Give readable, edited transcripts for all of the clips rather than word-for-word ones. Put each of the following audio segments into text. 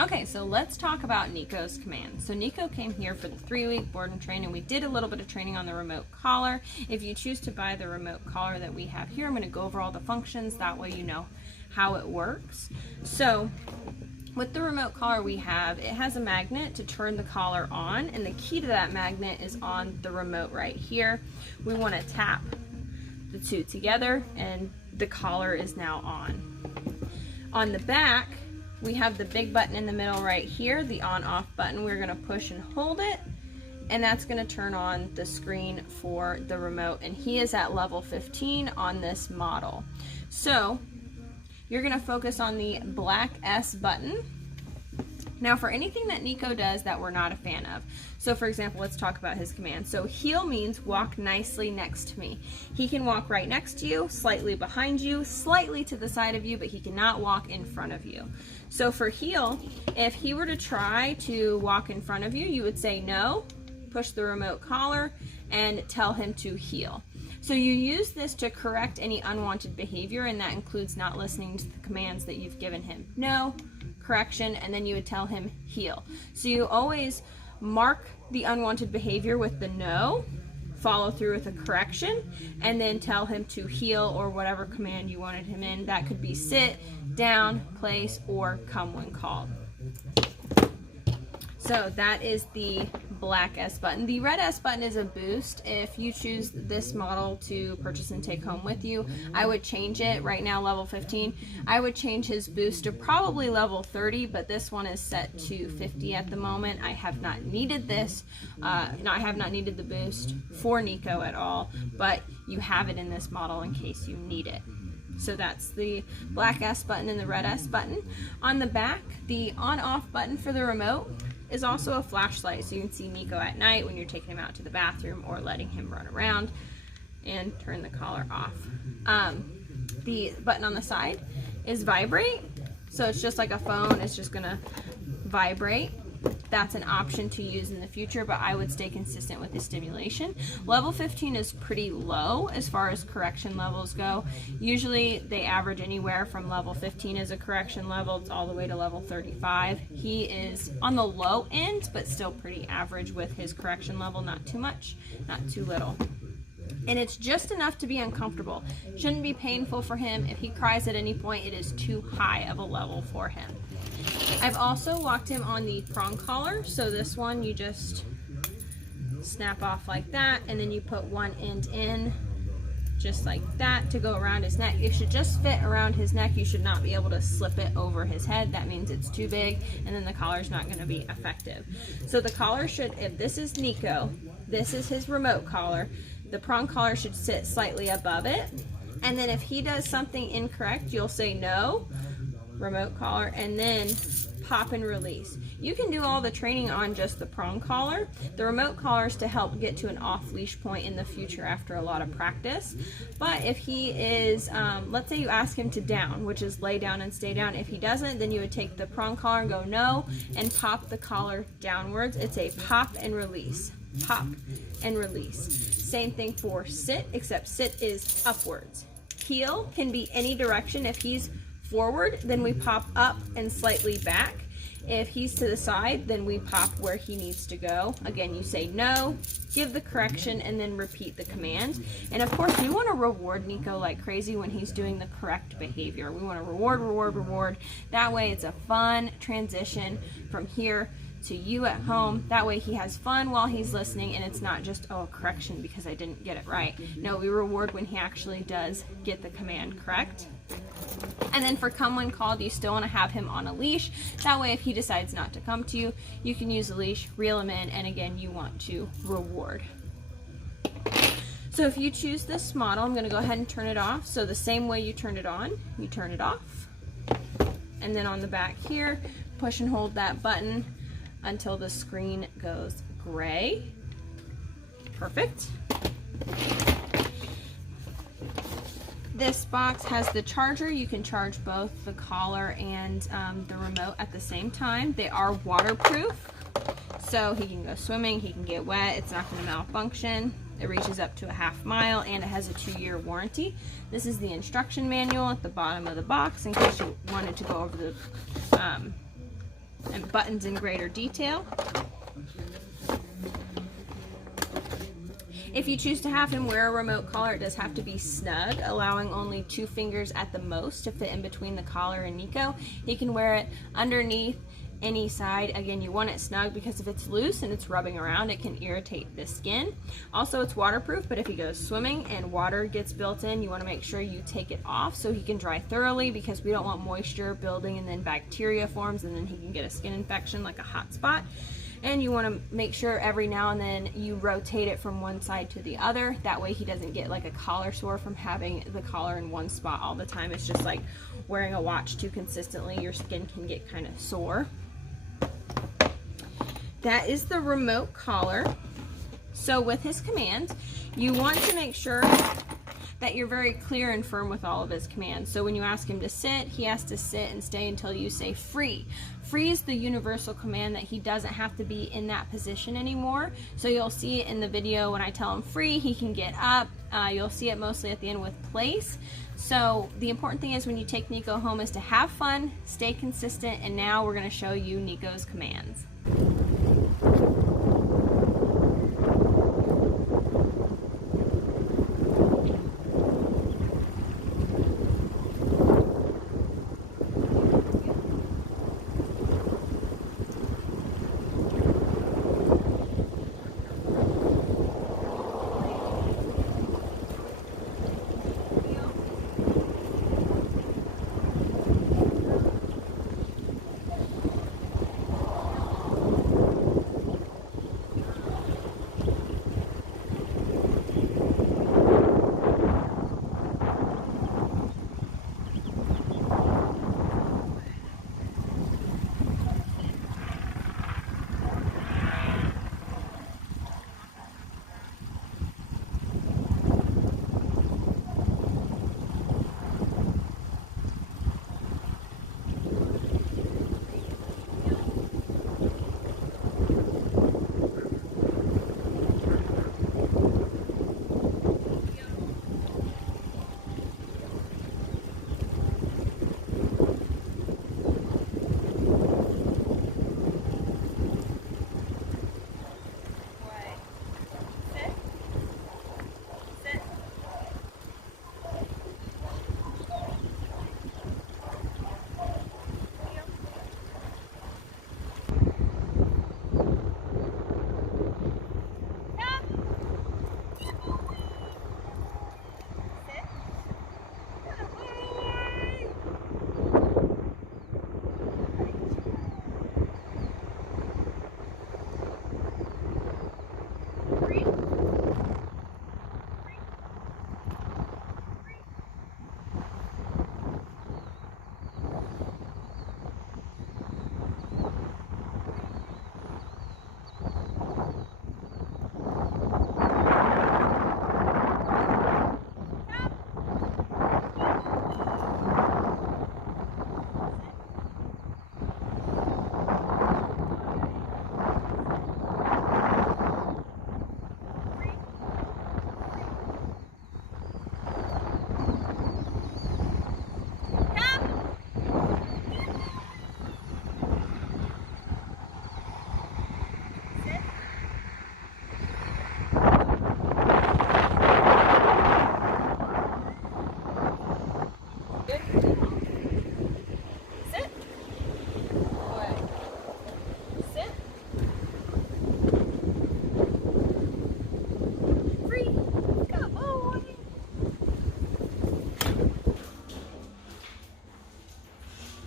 Okay, so let's talk about Neeko's command. So Neeko came here for the 3-week board and train, and we did a little bit of training on the remote collar. If you choose to buy the remote collar that we have here, I'm going to go over all the functions. That way you know how it works. So with the remote collar we have, it has a magnet to turn the collar on, and the key to that magnet is on the remote right here. We want to tap the two together, and the collar is now on. On the back, we have the big button in the middle right here, the on-off button. We're going to push and hold it, and that's going to turn on the screen for the remote, and he is at level 15 on this model. So you're going to focus on the black S button. Now for anything that Neeko does that we're not a fan of, so for example, let's talk about his command. So heel means walk nicely next to me. He can walk right next to you, slightly behind you, slightly to the side of you, but he cannot walk in front of you. So for heel, if he were to try to walk in front of you, you would say no, push the remote collar, and tell him to heel. So you use this to correct any unwanted behavior, and that includes not listening to the commands that you've given him. No, correction, and then you would tell him heel. So you always mark the unwanted behavior with the no, follow through with a correction, and then tell him to heel or whatever command you wanted him in. That could be sit, down, place, or come when called. So that is the black S button. The red S button is a boost. If you choose this model to purchase and take home with you, I would change it. Right now level 15, I would change his boost to probably level 30, but this one is set to 50 at the moment. I have not needed this. I have not needed the boost for Neeko at all, but you have it in this model in case you need it. So that's the black S button and the red S button. On the back, the on-off button for the remote is also a flashlight, so you can see Neeko at night when you're taking him out to the bathroom or letting him run around, and turn the collar off. The button on the side is vibrate, so it's just like a phone, it's just gonna vibrate. That's an option to use in the future, but I would stay consistent with the stimulation. Level 15 is pretty low as far as correction levels go. Usually they average anywhere from level 15 as a correction level all the way to level 35. He is on the low end, but still pretty average with his correction level. Not too much, not too little. And it's just enough to be uncomfortable. Shouldn't be painful for him. If he cries at any point, it is too high of a level for him. I've also walked him on the prong collar. So this one you just snap off like that, and then you put one end in just like that to go around his neck. It should just fit around his neck. You should not be able to slip it over his head. That means it's too big, and then the collar's not going to be effective. So the collar should, if this is Neeko, this is his remote collar, the prong collar should sit slightly above it. And then if he does something incorrect, you'll say no, remote collar, and then pop and release. You can do all the training on just the prong collar. The remote collar is to help get to an off-leash point in the future after a lot of practice. But if he is, let's say you ask him to down, which is lay down and stay down. If he doesn't, then you would take the prong collar and go no, and pop the collar downwards. It's a pop and release. Pop and release. Same thing for sit, except sit is upwards. Heel can be any direction. If he's forward, then we pop up and slightly back. If he's to the side, then we pop where he needs to go. Again, you say no, give the correction, and then repeat the command. And of course, we want to reward Neeko like crazy when he's doing the correct behavior. We want to reward, reward, reward. That way it's a fun transition from here to you at home. That way he has fun while he's listening, and it's not just, oh, a correction because I didn't get it right. No, we reward when he actually does get the command correct. And then for come when called, you still want to have him on a leash. That way if he decides not to come to you, you can use the leash, reel him in, and again, you want to reward. So if you choose this model, I'm going to go ahead and turn it off. So the same way you turned it on, you turn it off. And then on the back here, push and hold that button until the screen goes gray. Perfect. This box has the charger. You can charge both the collar and the remote at the same time. They are waterproof, so he can go swimming, he can get wet, it's not going to malfunction. It reaches up to a ½ mile, and it has a 2-year warranty. This is the instruction manual at the bottom of the box in case you wanted to go over the and buttons in greater detail. If you choose to have him wear a remote collar, it does have to be snug, allowing only 2 fingers at the most to fit in between the collar and Neeko. He can wear it underneath any side. Again, you want it snug because if it's loose and it's rubbing around, it can irritate the skin. Also, it's waterproof, but if he goes swimming and water gets built in, you want to make sure you take it off so he can dry thoroughly, because we don't want moisture building and then bacteria forms and then he can get a skin infection like a hot spot. And you want to make sure every now and then you rotate it from one side to the other. That way he doesn't get like a collar sore from having the collar in one spot all the time. It's just like wearing a watch too consistently. Your skin can get kind of sore. That is the remote collar. So with his commands, you want to make sure that you're very clear and firm with all of his commands. So when you ask him to sit, he has to sit and stay until you say free. Free is the universal command that he doesn't have to be in that position anymore. So you'll see it in the video when I tell him free, he can get up. You'll see it mostly at the end with place. So the important thing is when you take Neeko home is to have fun, stay consistent, and now we're gonna show you Neeko's commands.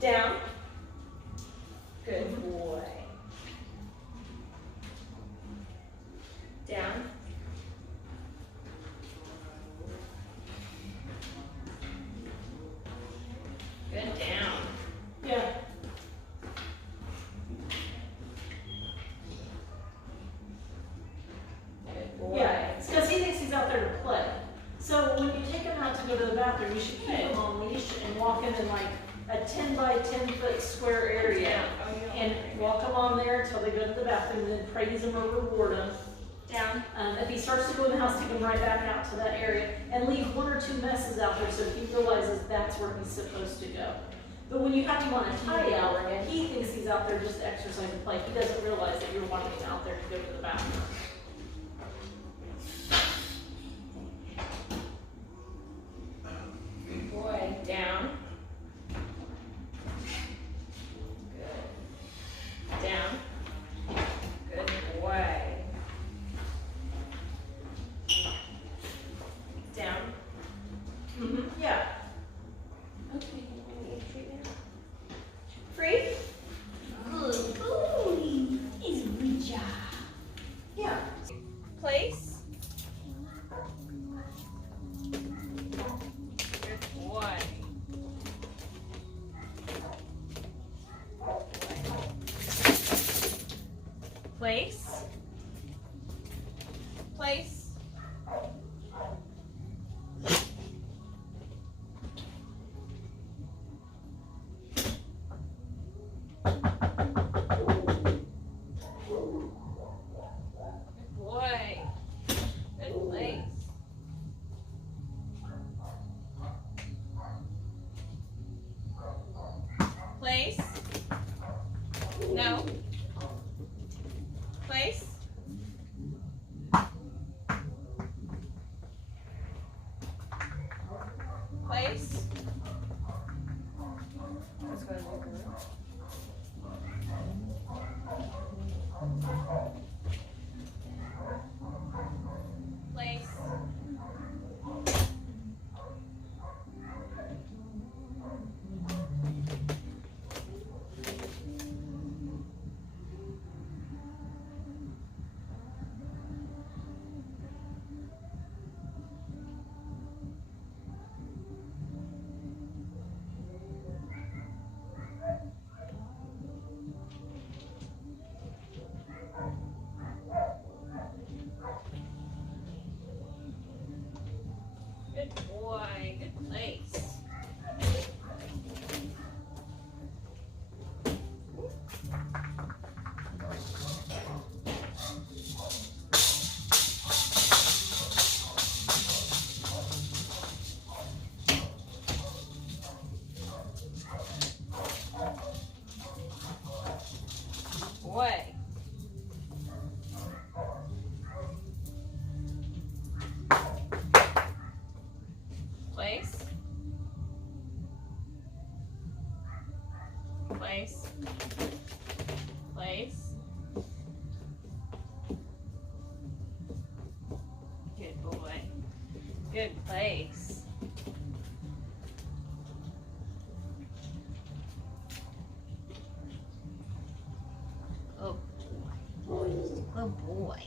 Down. Good boy. Down. Good. Down. Yeah. Good boy. Yeah, it's because he thinks he's out there to play. So when you take him out to go to the bathroom, you should keep him on leash and walk him in like a 10 by 10 foot square area and walk them on there until they go to the bathroom, and then praise them or reward them. Down. If he starts to go in the house, take him right back out to that area and leave 1 or 2 messes out there so he realizes that's where he's supposed to go. But when you have him on a tie hour, and he thinks he's out there just to exercise and play, he doesn't realize that you're wanting him out there to go to the bathroom. Good boy. Down. Good. Down. Good boy. Down. Mm-hmm. Yeah. Okay. Free? Good boy. He's a good job. Yeah. Place. Good boy. Place. Place. Boy, good place. Place. No. Place. Place. Let's go to the room. Place. Good boy, good place. Boy. Place. Place. Place. Good boy. Good place. Oh boy. Good boy.